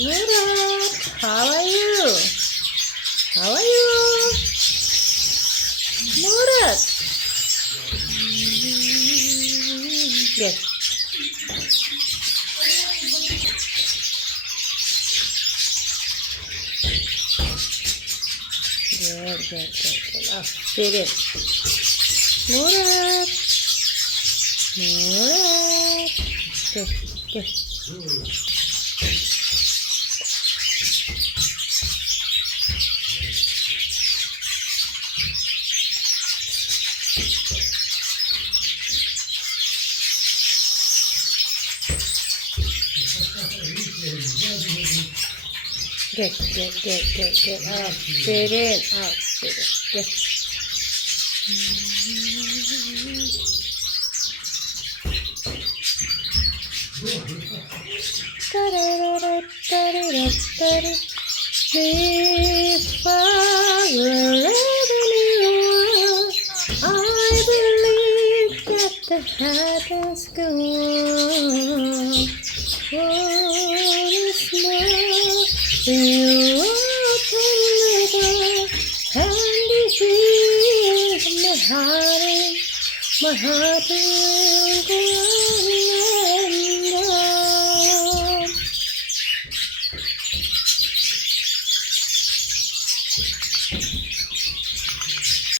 Murat, how are you? How are you? Murat. Gel. Gel. Aferin. Murat. Murat. Gel. Gel. Aferin. Gel. If I wherever you are, I believe that the heavens go on. Once more, you open the door, and you hear my heart